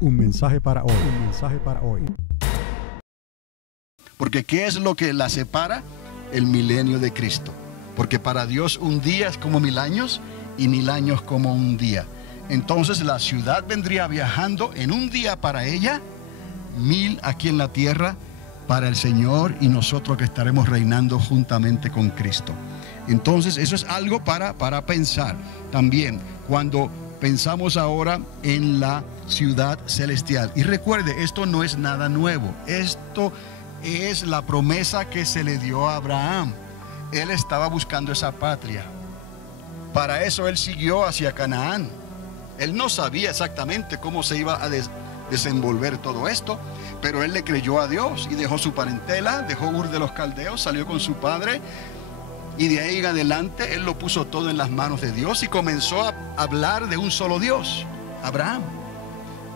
Un mensaje para hoy. Un mensaje para hoy. Porque ¿qué es lo que la separa? El milenio de Cristo. Porque para Dios un día es como 1000 años y 1000 años como un día. Entonces la ciudad vendría viajando en un día para ella, 1000 aquí en la tierra para el Señor y nosotros que estaremos reinando juntamente con Cristo. Entonces eso es algo para pensar también cuando pensamos ahora en la ciudad celestial. Y recuerde, esto no es nada nuevo. Esto es la promesa que se le dio a Abraham. Él estaba buscando esa patria. Para eso él siguió hacia Canaán. Él no sabía exactamente cómo se iba a desenvolver todo esto, pero él le creyó a Dios y dejó su parentela, dejó Ur de los Caldeos, salió con su padre. Y de ahí en adelante él lo puso todo en las manos de Dios y comenzó a hablar de un solo Dios, Abraham.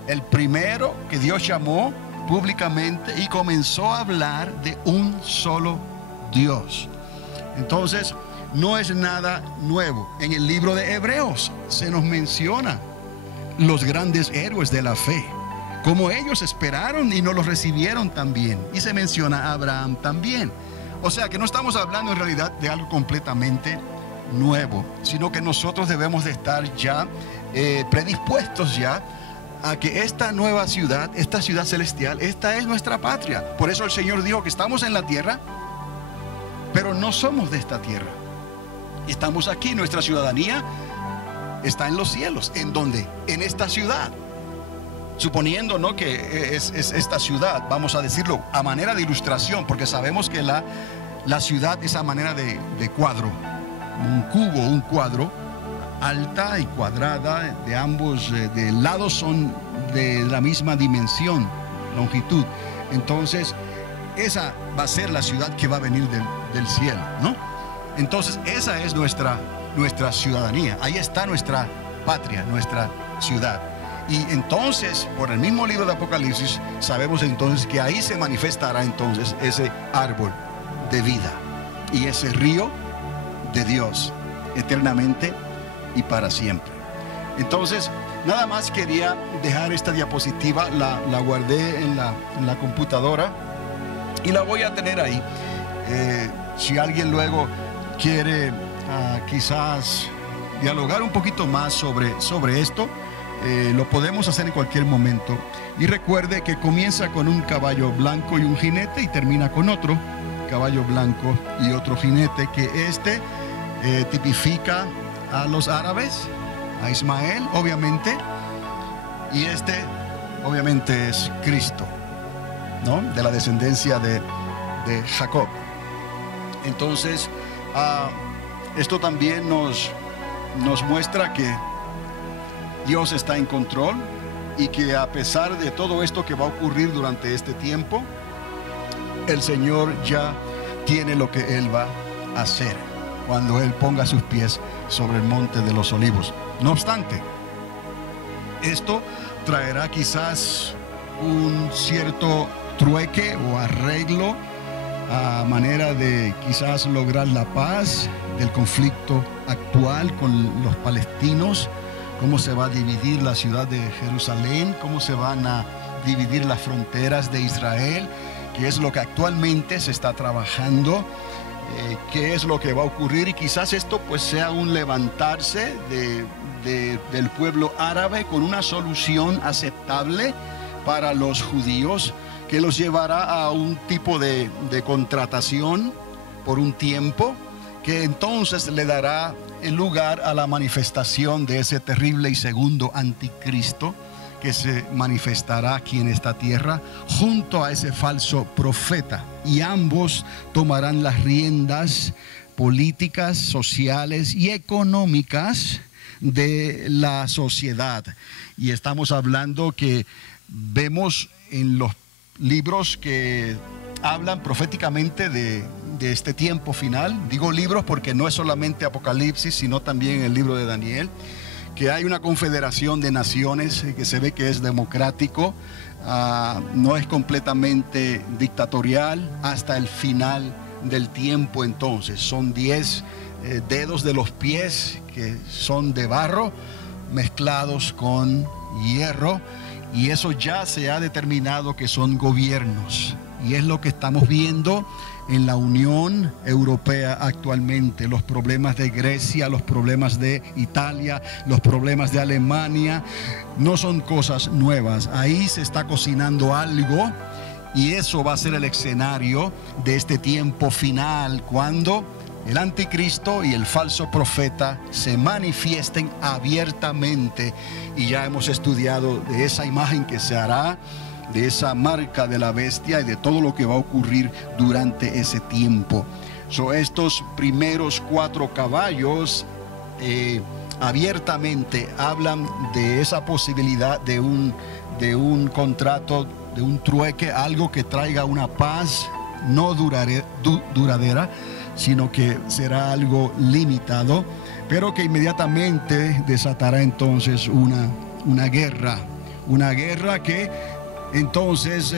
El primero que Dios llamó públicamente y comenzó a hablar de un solo Dios. Entonces, no es nada nuevo. En el libro de Hebreos se nos menciona los grandes héroes de la fe, como ellos esperaron y no los recibieron también. Y se menciona a Abraham también. O sea que no estamos hablando en realidad de algo completamente nuevo, sino que nosotros debemos de estar ya predispuestos ya a que esta nueva ciudad, esta ciudad celestial, esta es nuestra patria. Por eso el Señor dijo que estamos en la tierra, pero no somos de esta tierra. Estamos aquí, nuestra ciudadanía está en los cielos. ¿En dónde? En esta ciudad. Suponiendo, ¿no?, que es esta ciudad, vamos a decirlo a manera de ilustración, porque sabemos que la ciudad es a manera de cuadro, un cubo, un cuadro, alta y cuadrada, de ambos de lados son de la misma dimensión, longitud. Entonces, esa va a ser la ciudad que va a venir del cielo, ¿no? Entonces, esa es nuestra ciudadanía, ahí está nuestra patria, nuestra ciudad. Y entonces, por el mismo libro de Apocalipsis, sabemos entonces que ahí se manifestará entonces ese árbol de vida y ese río de Dios, eternamente y para siempre. Entonces, nada más quería dejar esta diapositiva, la guardé en la computadora y la voy a tener ahí. Si alguien luego quiere quizás dialogar un poquito más sobre esto, lo podemos hacer en cualquier momento. Y recuerde que comienza con un caballo blanco y un jinete y termina con otro caballo blanco y otro jinete, que tipifica a los árabes, a Ismael obviamente, y obviamente es Cristo, ¿no?, de la descendencia de Jacob. Entonces esto también nos muestra que Dios está en control y que a pesar de todo esto que va a ocurrir durante este tiempo, el Señor ya tiene lo que Él va a hacer cuando Él ponga sus pies sobre el monte de los olivos. No obstante, esto traerá quizás un cierto trueque o arreglo a manera de quizás lograr la paz del conflicto actual con los palestinos. Cómo se va a dividir la ciudad de Jerusalén, cómo se van a dividir las fronteras de Israel, qué es lo que actualmente se está trabajando, qué es lo que va a ocurrir. Y quizás esto pues sea un levantarse del pueblo árabe con una solución aceptable para los judíos, que los llevará a un tipo de contratación por un tiempo, que entonces le dará el lugar a la manifestación de ese terrible y segundo anticristo que se manifestará aquí en esta tierra junto a ese falso profeta, y ambos tomarán las riendas políticas, sociales y económicas de la sociedad. Y estamos hablando que vemos en los libros que hablan proféticamente de este tiempo final. Digo libros porque no es solamente Apocalipsis, sino también el libro de Daniel, que hay una confederación de naciones que se ve que es democrático, no es completamente dictatorial hasta el final del tiempo. Entonces son 10 dedos de los pies que son de barro mezclados con hierro, Y eso ya se ha determinado que son gobiernos. Y es lo que estamos viendo en la Unión Europea actualmente. Los problemas de Grecia, los problemas de Italia, los problemas de Alemania, no son cosas nuevas. Ahí se está cocinando algo y eso va a ser el escenario de este tiempo final, cuando el anticristo y el falso profeta se manifiesten abiertamente. Y ya hemos estudiado de esa imagen que se hará, de esa marca de la bestia y de todo lo que va a ocurrir durante ese tiempo. Estos primeros 4 caballos abiertamente hablan de esa posibilidad de un contrato, de un trueque, algo que traiga una paz no duradera, sino que será algo limitado, pero que inmediatamente desatará entonces una guerra que entonces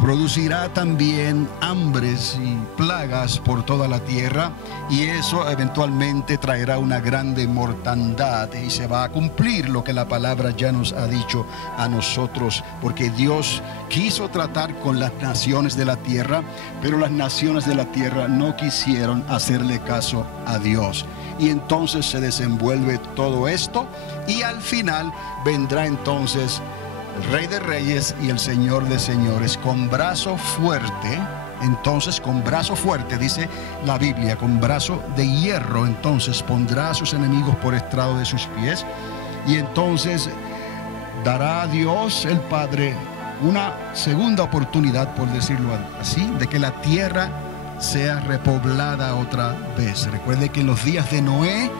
producirá también hambres y plagas por toda la tierra, y eso eventualmente traerá una grande mortandad, y se va a cumplir lo que la palabra ya nos ha dicho a nosotros, porque Dios quiso tratar con las naciones de la tierra, pero las naciones de la tierra no quisieron hacerle caso a Dios. Y entonces se desenvuelve todo esto, y al final vendrá entonces el Rey de Reyes y el Señor de Señores con brazo fuerte. Entonces, con brazo fuerte, dice la Biblia, con brazo de hierro, entonces pondrá a sus enemigos por estrado de sus pies. Y entonces dará a Dios el Padre una segunda oportunidad, por decirlo así, de que la tierra sea repoblada otra vez. Recuerde que en los días de Noé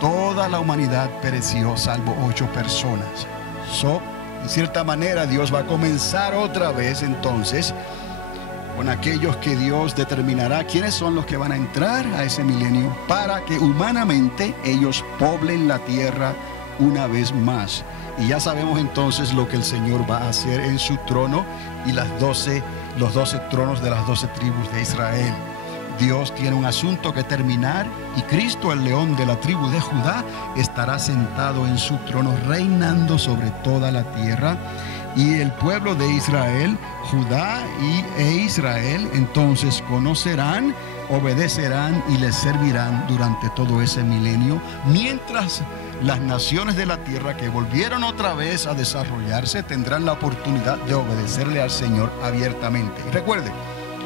toda la humanidad pereció, salvo 8 personas. De cierta manera, Dios va a comenzar otra vez entonces con aquellos que Dios determinará quiénes son los que van a entrar a ese milenio, para que humanamente ellos poblen la tierra una vez más. Y ya sabemos entonces lo que el Señor va a hacer en su trono y los 12 tronos de las 12 tribus de Israel. Dios tiene un asunto que terminar, y Cristo, el león de la tribu de Judá, estará sentado en su trono, reinando sobre toda la tierra. Y el pueblo de Israel, Judá e Israel, entonces conocerán, obedecerán y les servirán durante todo ese milenio, mientras las naciones de la tierra que volvieron otra vez a desarrollarse tendrán la oportunidad de obedecerle al Señor abiertamente. Y recuerde,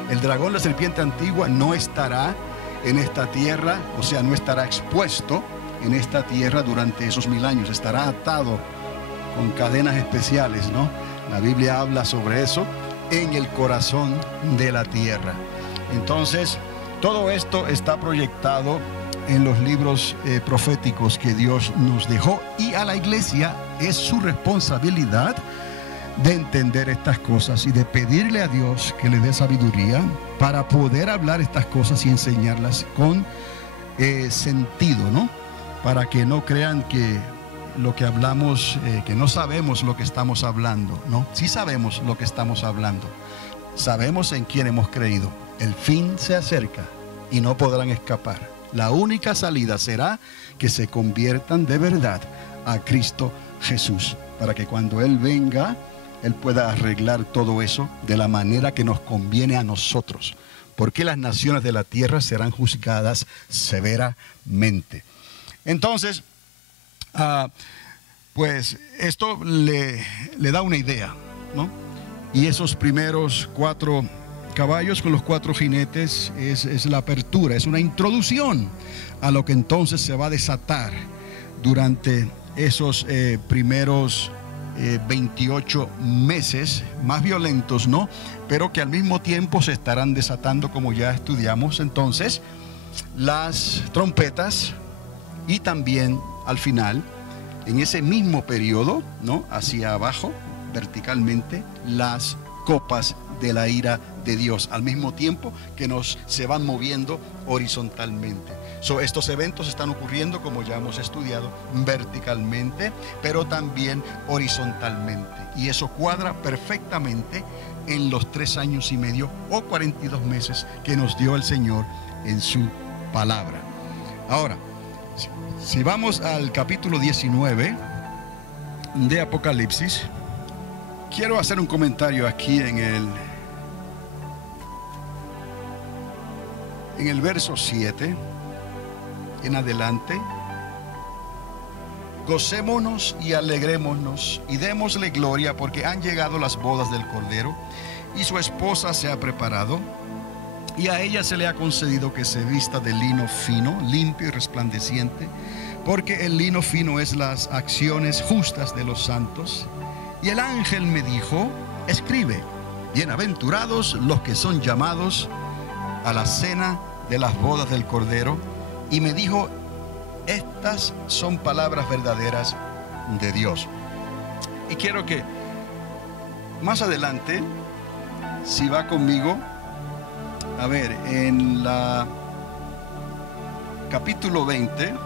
el dragón, la serpiente antigua, no estará en esta tierra, o sea, no estará expuesto en esta tierra durante esos 1000 años. Estará atado con cadenas especiales, ¿no? La Biblia habla sobre eso, en el corazón de la tierra. Entonces, todo esto está proyectado en los libros proféticos que Dios nos dejó, y a la iglesia es su responsabilidad de entender estas cosas y de pedirle a Dios que le dé sabiduría para poder hablar estas cosas y enseñarlas con sentido, ¿no? Para que no crean que lo que hablamos, que no sabemos lo que estamos hablando, ¿no? Sí sabemos lo que estamos hablando. Sabemos en quién hemos creído. El fin se acerca y no podrán escapar. La única salida será que se conviertan de verdad a Cristo Jesús, para que cuando Él venga, Él pueda arreglar todo eso de la manera que nos conviene a nosotros, porque las naciones de la tierra serán juzgadas severamente. Entonces, pues esto le da una idea, ¿no? Y esos primeros 4 caballos con los 4 jinetes es la apertura, es una introducción a lo que entonces se va a desatar durante esos primeros 28 meses más violentos, ¿no? Pero que al mismo tiempo se estarán desatando, como ya estudiamos entonces, las trompetas, y también al final, en ese mismo periodo, ¿no? Hacia abajo, verticalmente, las copas de la ira de Dios, al mismo tiempo que se van moviendo horizontalmente. Estos eventos están ocurriendo, como ya hemos estudiado, verticalmente, pero también horizontalmente. Y eso cuadra perfectamente en los 3 años y medio o 42 meses que nos dio el Señor en su palabra. Ahora, si vamos al capítulo 19 de Apocalipsis, quiero hacer un comentario aquí en el verso 7 en adelante. Gocémonos y alegrémonos y démosle gloria, porque han llegado las bodas del Cordero y su esposa se ha preparado, y a ella se le ha concedido que se vista de lino fino, limpio y resplandeciente, porque el lino fino es las acciones justas de los santos. Y el ángel me dijo: escribe, bienaventurados los que son llamados a la cena de las bodas del Cordero. Y me dijo: estas son palabras verdaderas de Dios. Y quiero que más adelante, si va conmigo, a ver, en la capítulo 21,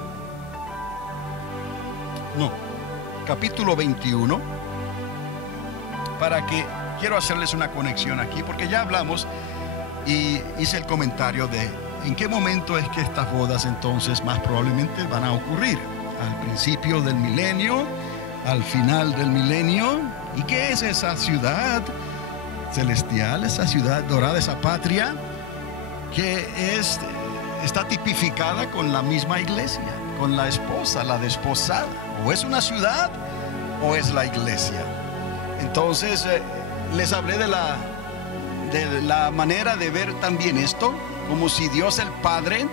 para que quiero hacerles una conexión aquí, porque ya hablamos y hice el comentario de en qué momento es que estas bodas entonces más probablemente van a ocurrir: al principio del milenio, al final del milenio. ¿Y qué es esa ciudad celestial, esa ciudad dorada, esa patria que está tipificada con la misma iglesia, con la esposa, la desposada? O es una ciudad o es la iglesia. Entonces les hablé de la manera de ver también esto, como si Dios el Padre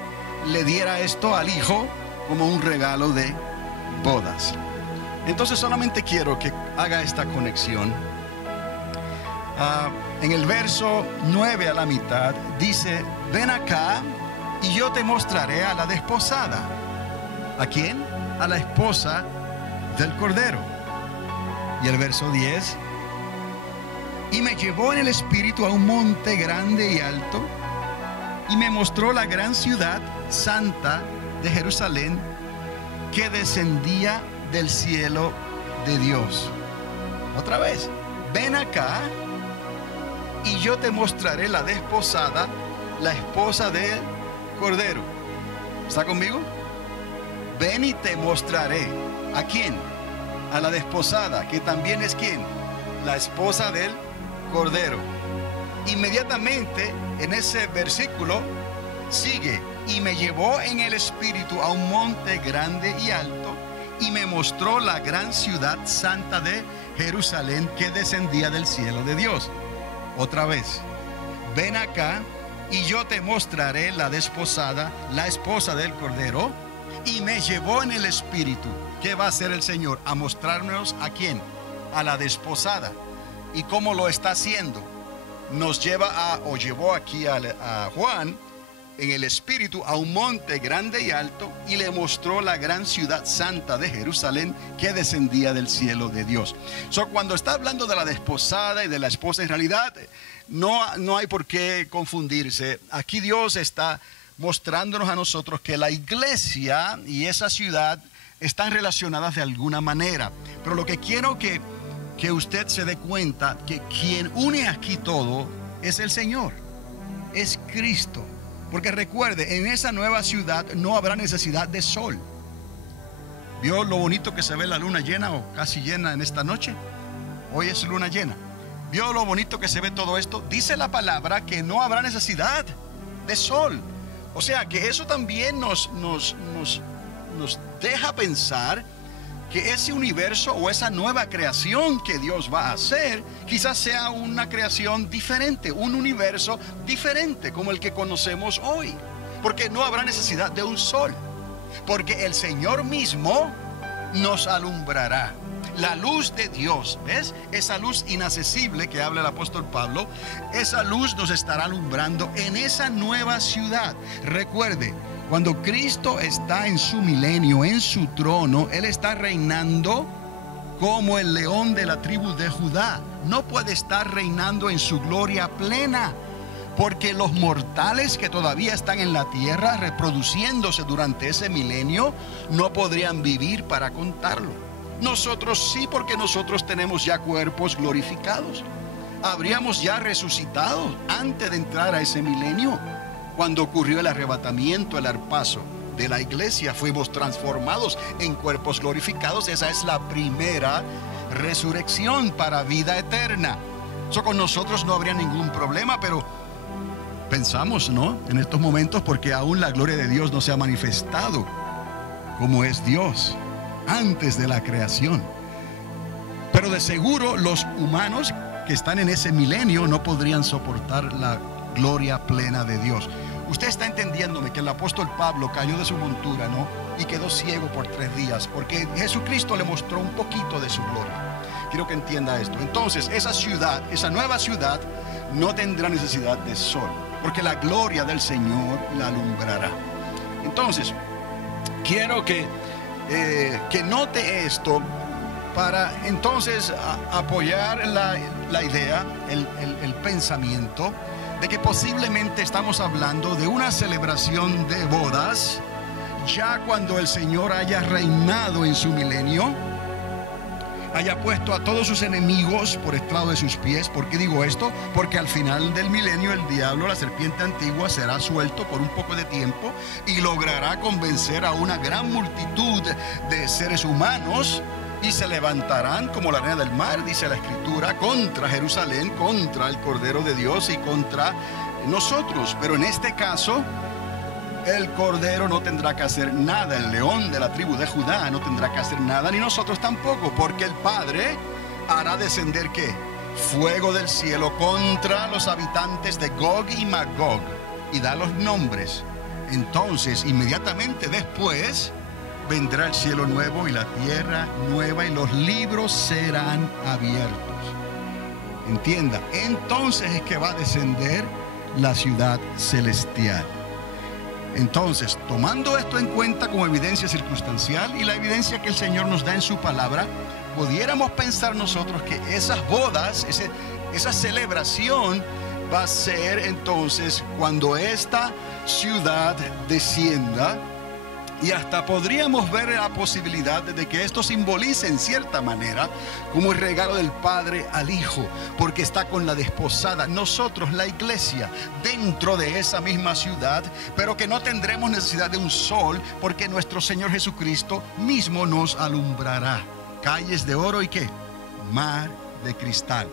le diera esto al Hijo como un regalo de bodas. Entonces solamente quiero que haga esta conexión. En el verso 9 a la mitad dice: ven acá y yo te mostraré a la desposada. ¿A quién? A la esposa del Cordero. Y el verso 10: y me llevó en el espíritu a un monte grande y alto, y me mostró la gran ciudad santa de Jerusalén, que descendía del cielo de Dios. Otra vez: ven acá y yo te mostraré la desposada, la esposa del Cordero. ¿Está conmigo? Ven y te mostraré. ¿A quién? A la desposada, que también es ¿quién? La esposa del Cordero. Inmediatamente en ese versículo sigue: y me llevó en el espíritu a un monte grande y alto, y me mostró la gran ciudad santa de Jerusalén, que descendía del cielo de Dios. Otra vez: ven acá y yo te mostraré la desposada, la esposa del Cordero. Y me llevó en el espíritu. ¿Qué va a hacer el Señor? A mostrarnos ¿a quién? A la desposada. ¿Y cómo lo está haciendo? Nos lleva o llevó aquí a Juan en el espíritu a un monte grande y alto, y le mostró la gran ciudad santa de Jerusalén, que descendía del cielo de Dios. Cuando está hablando de la desposada y de la esposa, en realidad no hay por qué confundirse. Aquí Dios está mostrándonos a nosotros que la iglesia y esa ciudad están relacionadas de alguna manera. Pero lo que quiero que usted se dé cuenta, que quien une aquí todo es el Señor, es Cristo. Porque recuerde, en esa nueva ciudad no habrá necesidad de sol. ¿Vio lo bonito que se ve la luna llena o casi llena en esta noche? Hoy es luna llena. ¿Vio lo bonito que se ve todo esto? Dice la palabra que no habrá necesidad de sol. O sea que eso también nos deja pensar que ese universo o esa nueva creación que Dios va a hacer quizás sea una creación diferente, un universo diferente como el que conocemos hoy, porque no habrá necesidad de un sol, porque el Señor mismo nos alumbrará. La luz de Dios, ¿ves? Esa luz inaccesible que habla el apóstol Pablo, esa luz nos estará alumbrando en esa nueva ciudad. Recuerde, cuando Cristo está en su milenio, en su trono, Él está reinando como el león de la tribu de Judá. No puede estar reinando en su gloria plena, porque los mortales que todavía están en la tierra reproduciéndose durante ese milenio no podrían vivir para contarlo. Nosotros sí, porque nosotros tenemos ya cuerpos glorificados. Habríamos ya resucitado antes de entrar a ese milenio, cuando ocurrió el arrebatamiento, el arpazo de la iglesia. Fuimos transformados en cuerpos glorificados. Esa es la primera resurrección para vida eterna. Eso con nosotros no habría ningún problema, pero pensamos, ¿no?, en estos momentos, porque aún la gloria de Dios no se ha manifestado como es Dios antes de la creación. Pero de seguro los humanos que están en ese milenio no podrían soportar la gloria plena de Dios. Usted está entendiéndome que el apóstol Pablo cayó de su montura, ¿no?, y quedó ciego por 3 días porque Jesucristo le mostró un poquito de su gloria. Quiero que entienda esto. Entonces, esa ciudad, esa nueva ciudad, no tendrá necesidad de sol, porque la gloria del Señor la alumbrará. Entonces, quiero que note esto para entonces apoyar la idea, el pensamiento de que posiblemente estamos hablando de una celebración de bodas ya cuando el Señor haya reinado en su milenio, haya puesto a todos sus enemigos por estrado de sus pies. ¿Por qué digo esto? Porque al final del milenio el diablo, la serpiente antigua, será suelto por un poco de tiempo y logrará convencer a una gran multitud de seres humanos, y se levantarán como la arena del mar, dice la Escritura, contra Jerusalén, contra el Cordero de Dios y contra nosotros. Pero en este caso, el Cordero no tendrá que hacer nada, el león de la tribu de Judá no tendrá que hacer nada, ni nosotros tampoco, porque el Padre hará descender ¿qué? Fuego del cielo contra los habitantes de Gog y Magog, y da los nombres. Entonces, inmediatamente después vendrá el cielo nuevo y la tierra nueva, y los libros serán abiertos. Entienda, entonces es que va a descender la ciudad celestial. Entonces, tomando esto en cuenta como evidencia circunstancial y la evidencia que el Señor nos da en su palabra, pudiéramos pensar nosotros que esas bodas, esa celebración va a ser entonces cuando esta ciudad descienda. Y hasta podríamos ver la posibilidad de que esto simbolice en cierta manera como el regalo del Padre al Hijo, porque está con la desposada, nosotros, la iglesia, dentro de esa misma ciudad, pero que no tendremos necesidad de un sol, porque nuestro Señor Jesucristo mismo nos alumbrará. Calles de oro y ¿qué? Mar de cristal.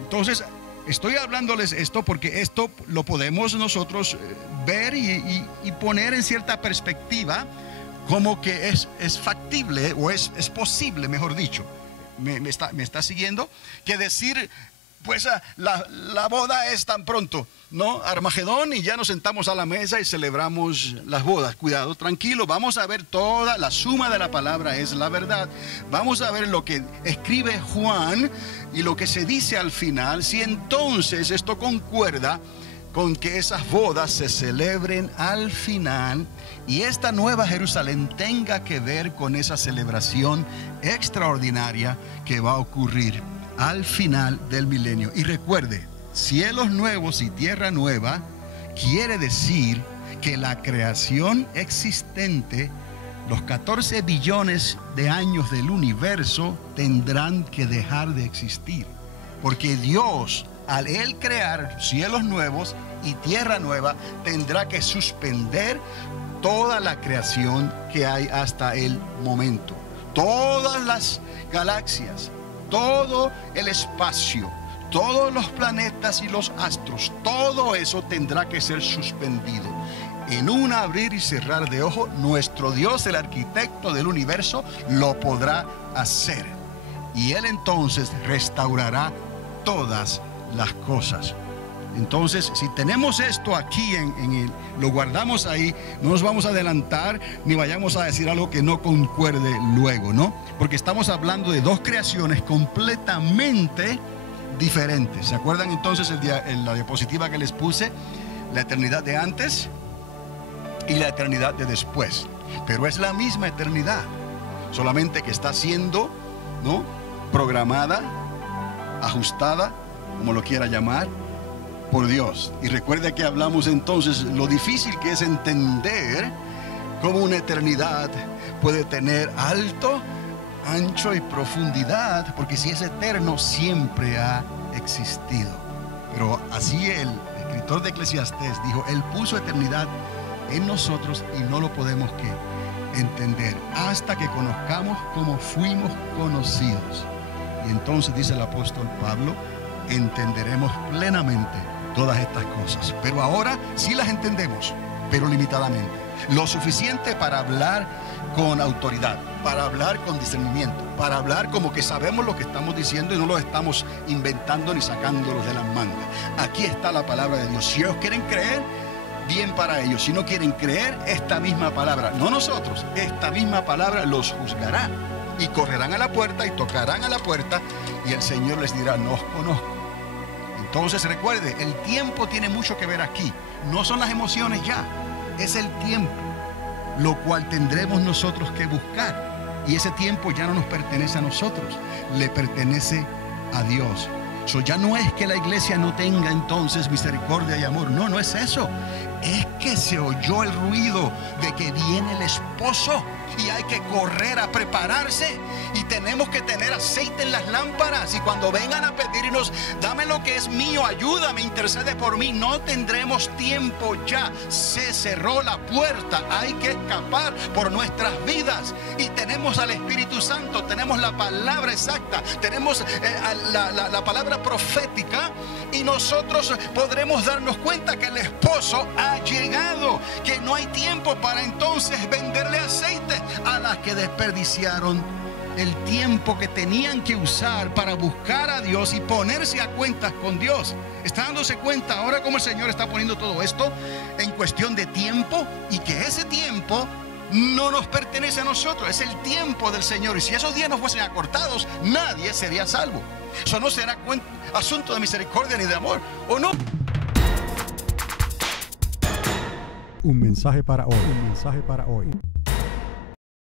Entonces, estoy hablándoles esto porque esto lo podemos nosotros ver y poner en cierta perspectiva, como que es factible, o es posible, mejor dicho. ¿Me está siguiendo? Que decir, pues la boda es tan pronto, ¿no? Armagedón, y ya nos sentamos a la mesa y celebramos las bodas. Cuidado, tranquilo, vamos a ver toda la suma de la palabra es la verdad. Vamos a ver lo que escribe Juan y lo que se dice al final, si entonces esto concuerda con que esas bodas se celebren al final y esta nueva Jerusalén tenga que ver con esa celebración extraordinaria que va a ocurrir al final del milenio. Y recuerde, cielos nuevos y tierra nueva quiere decir que la creación existente, los 14 billones de años del universo, tendrán que dejar de existir, porque Dios, al Él crear cielos nuevos y tierra nueva, tendrá que suspender toda la creación que hay hasta el momento. Todas las galaxias, todo el espacio, todos los planetas y los astros, todo eso tendrá que ser suspendido. En un abrir y cerrar de ojo, nuestro Dios, el arquitecto del universo, lo podrá hacer. Y Él entonces restaurará todas las cosas. Entonces, si tenemos esto aquí, lo guardamos ahí, no nos vamos a adelantar ni vayamos a decir algo que no concuerde luego, ¿no? Porque estamos hablando de dos creaciones completamente diferentes. ¿Se acuerdan entonces en la diapositiva que les puse? La eternidad de antes y la eternidad de después. Pero es la misma eternidad, solamente que está siendo, ¿no?, programada, ajustada, como lo quiera llamar, por Dios. Y recuerde que hablamos entonces lo difícil que es entender cómo una eternidad puede tener alto, ancho y profundidad, porque si es eterno siempre ha existido. Pero así el escritor de Eclesiastés dijo, Él puso eternidad en nosotros y no lo podemos entender hasta que conozcamos cómo fuimos conocidos. Y entonces, dice el apóstol Pablo, entenderemos plenamente todas estas cosas. Pero ahora sí las entendemos, pero limitadamente. Lo suficiente para hablar con autoridad, para hablar con discernimiento, para hablar como que sabemos lo que estamos diciendo y no lo estamos inventando ni sacándolos de las mangas. Aquí está la palabra de Dios. Si ellos quieren creer, bien para ellos. Si no quieren creer, esta misma palabra, no nosotros, esta misma palabra los juzgará. Y correrán a la puerta y tocarán a la puerta y el Señor les dirá, no os conozco. Entonces recuerde, el tiempo tiene mucho que ver aquí. No son las emociones ya, es el tiempo, lo cual tendremos nosotros que buscar. Y ese tiempo ya no nos pertenece a nosotros, le pertenece a Dios. Ya no es que la iglesia no tenga entonces misericordia y amor. No, no es eso. Es que se oyó el ruido de que viene el esposo y hay que correr a prepararse y tenemos que tener aceite en las lámparas, y cuando vengan a pedirnos, dame lo que es mío, ayúdame, intercede por mí, no tendremos tiempo ya. Se cerró la puerta, hay que escapar por nuestras vidas y tenemos al Espíritu Santo, tenemos la palabra exacta, tenemos la palabra profética, y nosotros podremos darnos cuenta que el esposo ha llegado, que no hay tiempo para entonces venderle aceite a las que desperdiciaron el tiempo que tenían que usar para buscar a Dios y ponerse a cuentas con Dios. ¿Está dándose cuenta ahora cómo el Señor está poniendo todo esto en cuestión de tiempo? Y que ese tiempo no nos pertenece a nosotros, es el tiempo del Señor. Y si esos días no fuesen acortados, nadie sería salvo. Eso no será asunto de misericordia ni de amor, ¿o no? Un mensaje para hoy. Un mensaje para hoy.